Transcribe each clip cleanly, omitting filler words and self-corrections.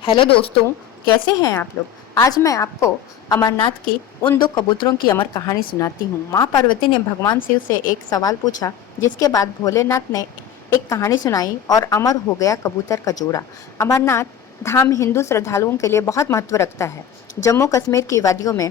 Hello दोस्तों, कैसे हैं आप लोग। आज मैं आपको अमरनाथ की उन दो कबूतरों की अमर कहानी सुनाती हूँ। माँ पार्वती ने भगवान शिव से एक सवाल पूछा, जिसके बाद भोलेनाथ ने एक कहानी सुनाई और अमर हो गया कबूतर का जोड़ा। अमरनाथ धाम हिंदू श्रद्धालुओं के लिए बहुत महत्व रखता है। जम्मू कश्मीर की वादियों में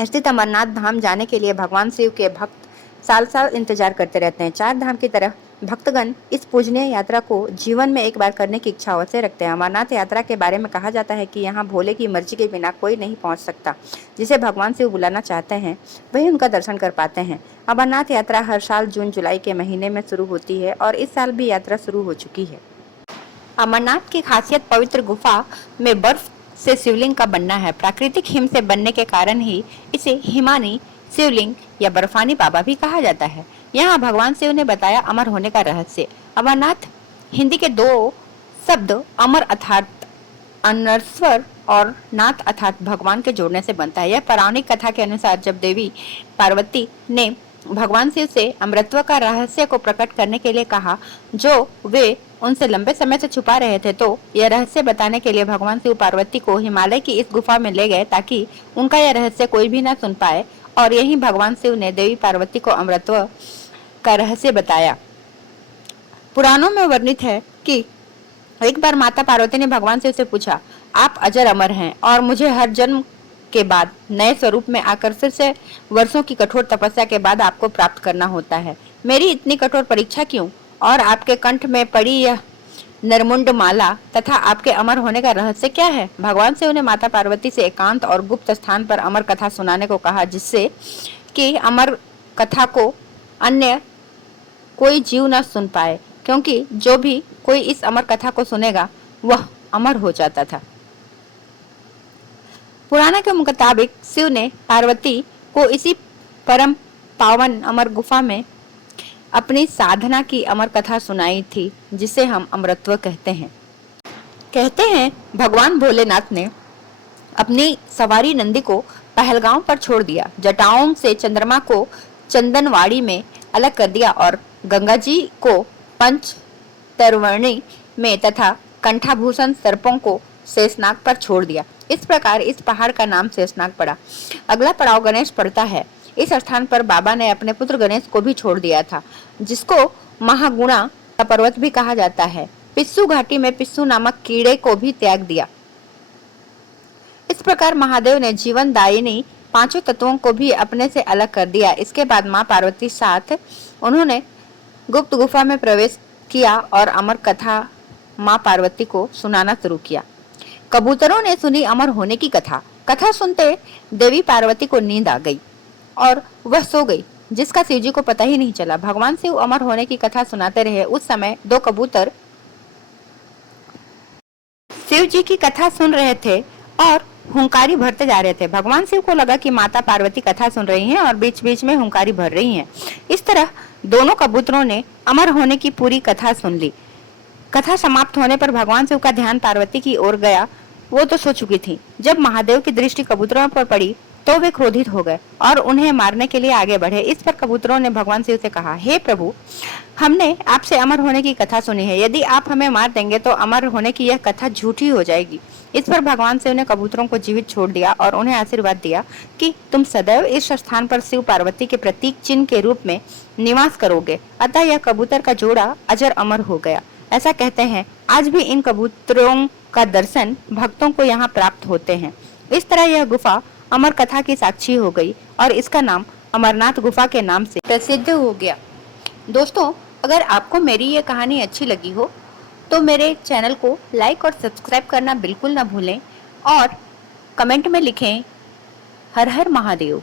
स्थित अमरनाथ धाम जाने के लिए भगवान शिव के भक्त साल साल इंतजार करते रहते हैं। चार धाम की तरह भक्तगण इस पूजनीय यात्रा को जीवन में एक बार करने की इच्छा अवश्य रखते हैं। अमरनाथ यात्रा के बारे में कहा जाता है कि यहाँ भोले की मर्जी के बिना कोई नहीं पहुँच सकता। जिसे भगवान शिव बुलाना चाहते हैं वही उनका दर्शन कर पाते हैं। अमरनाथ यात्रा हर साल जून जुलाई के महीने में शुरू होती है और इस साल भी यात्रा शुरू हो चुकी है। अमरनाथ की खासियत पवित्र गुफा में बर्फ से शिवलिंग का बनना है। प्राकृतिक हिम से बनने के कारण ही इसे हिमानी शिवलिंग या बर्फानी बाबा भी कहा जाता है। यहाँ भगवान शिव ने बताया अमर होने का रहस्य। अमरनाथ हिंदी के दो शब्द अमर अर्थात अनश्वर और नाथ अर्थात भगवान के जोड़ने से बनता है। यह पौराणिक कथा के अनुसार जब देवी पार्वती ने भगवान शिव से अमृतत्व का रहस्य को प्रकट करने के लिए कहा, जो वे उनसे लंबे समय से छुपा रहे थे, तो यह रहस्य बताने के लिए भगवान शिव पार्वती को हिमालय की इस गुफा में ले गए ताकि उनका यह रहस्य कोई भी न सुन पाए। और यही भगवान शिव ने देवी पार्वती को अमृतत्व का रहस्य बताया। पुराणों में वर्णित है कि एक बार माता पार्वती ने भगवान शिव से पूछा, आप अजर अमर हैं और मुझे हर जन्म के बाद नए स्वरूप में आकर फिर से वर्षों की कठोर तपस्या के बाद आपको प्राप्त करना होता है। मेरी इतनी कठोर परीक्षा क्यों? और आपके कंठ में पड़ी यह नरमुंड माला तथा आपके अमर होने का रहस्य क्या है? भगवान शिव ने माता पार्वती से एकांत और गुप्त स्थान पर अमर कथा सुनाने को कहा, जिससे कि अमर कथा को अन्य कोई जीव न सुन पाए, क्योंकि जो भी कोई इस अमर कथा को सुनेगा वह अमर हो जाता था। पुराण के मुताबिक शिव ने पार्वती को इसी परम पावन अमर गुफा में अपनी साधना की अमर कथा सुनाई थी, जिसे हम अमरत्व कहते हैं। कहते हैं भगवान भोलेनाथ ने अपनी सवारी नंदी को पहलगांव पर छोड़ दिया, जटाओं से चंद्रमा को चंदनवाड़ी में अलग कर दिया और गंगा जी को पंच तरवर्णी में तथा कंठाभूषण सर्पों को शेषनाग पर छोड़ दिया। इस प्रकार इस पहाड़ का नाम शेषनाग पड़ा। अगला पड़ाव गणेश पड़ता है। इस स्थान पर बाबा ने अपने पुत्र गणेश को भी छोड़ दिया था, जिसको महागुणा का पर्वत भी कहा जाता है। पिस्सू घाटी में पिस्सू नामक कीड़े को भी त्याग दिया। इस प्रकार महादेव ने जीवन दायिनी पांचों तत्वों को भी अपने से अलग कर दिया। इसके बाद माँ पार्वती साथ उन्होंने गुप्त गुफा में प्रवेश किया और अमर कथा माँ पार्वती को सुनाना शुरू किया। कबूतरों ने सुनी अमर होने की कथा। कथा सुनते देवी पार्वती को नींद आ गई और वह सो गई, जिसका शिव जी को पता ही नहीं चला। भगवान शिव अमर होने की कथा सुनाते रहे। उस समय दो कबूतर शिव जी की कथा सुन रहे थे और हुंकारी भरते जा रहे थे। भगवान शिव को लगा कि माता पार्वती कथा सुन रही हैं और बीच बीच में हुंकारी भर रही हैं। इस तरह दोनों कबूतरों ने अमर होने की पूरी कथा सुन ली। कथा समाप्त होने पर भगवान शिव का ध्यान पार्वती की ओर गया। वो तो सो चुकी थी। जब महादेव की दृष्टि कबूतरों पर पड़ी तो वे क्रोधित हो गए और उन्हें मारने के लिए आगे बढ़े। इस पर कबूतरों ने भगवान शिव से कहा, हे प्रभु, हमने आपसे अमर होने की कथा सुनी है। यदि आप हमें मार देंगे तो अमर होने की यह कथा झूठी हो जाएगी। इस पर भगवान शिव ने कबूतरों को जीवित छोड़ दिया और उन्हें आशीर्वाद दिया कि तुम सदैव इस स्थान पर शिव पार्वती के प्रतीक चिन्ह के रूप में निवास करोगे। अतः यह कबूतर का जोड़ा अजर अमर हो गया। ऐसा कहते हैं आज भी इन कबूतरों का दर्शन भक्तों को यहाँ प्राप्त होते हैं। इस तरह यह गुफा अमर कथा की साक्षी हो गई और इसका नाम अमरनाथ गुफा के नाम से प्रसिद्ध हो गया। दोस्तों, अगर आपको मेरी ये कहानी अच्छी लगी हो तो मेरे चैनल को लाइक और सब्सक्राइब करना बिल्कुल ना भूलें और कमेंट में लिखें हर हर महादेव।